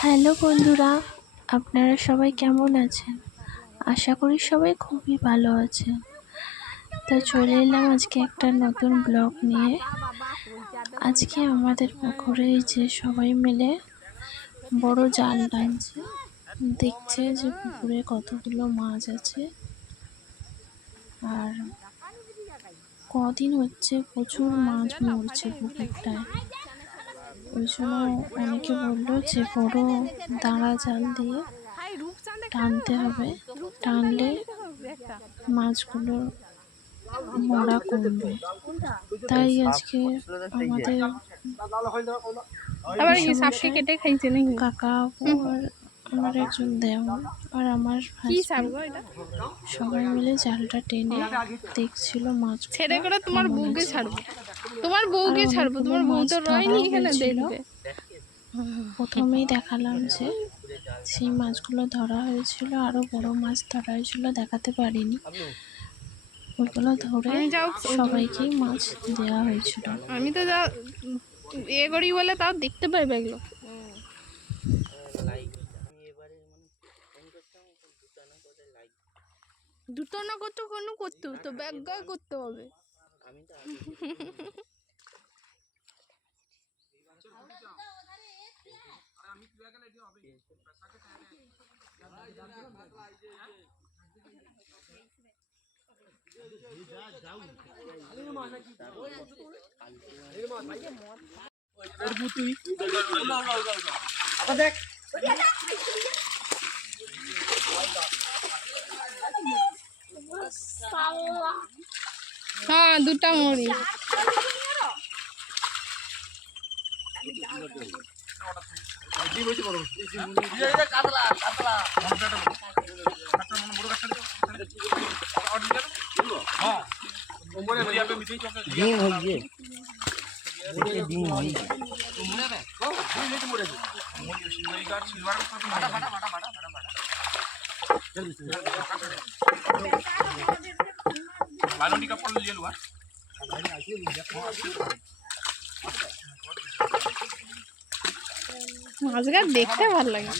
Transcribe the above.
Hello বন্ধুরা, আপনারা সবাই কেমন আছেন? আশা করি সবাই খুবই ভালো আছেন। তো চলে এলাম আজকে একটা নতুন ব্লগ নিয়ে। আজকে আমাদের পুকুরে যে সবাই মিলে বড় জাল টানছে, দেখছে যে পুকুরে কতগুলো মাছ আছে। আর কদিন হচ্ছে প্রচুর মাছ মরছে পুকুরটায়। ওই জন্য অনেকে বললো যে বড় দাঁড়া জাল দিয়ে টানতে হবে, টানলে মাছগুলো মরা কমবে। তাই আজকে আমাদের কাকা আর আমার একজন দেওয়ার আর আমার সবাই মিলে জালটা টেনে দেখছিল মাছ ছেড়ে করে তোমার বউকে ছাড়বো, তোমার বউকে ছাড়বো, তোমার বউ তো রয়নি এখানে দেখবে। প্রথমেই দেখালাম যে সেই মাছগুলো ধরা হয়েছিল, আরো বড় মাছ ধরা হয়েছিল, দেখাতে পারিনি। ওইগুলো ধরে সবাইকেই মাছ দেওয়া হয়েছিল। আমি তো যা এ করি বলে তাও দেখতে পাইবে এগুলো। দুটো না করতে কোনো করতে তো ব্যাগ করতে হবে। হ্যাঁ, দুটা মুড়ি। মাছগাছ দেখতে ভালো লাগে।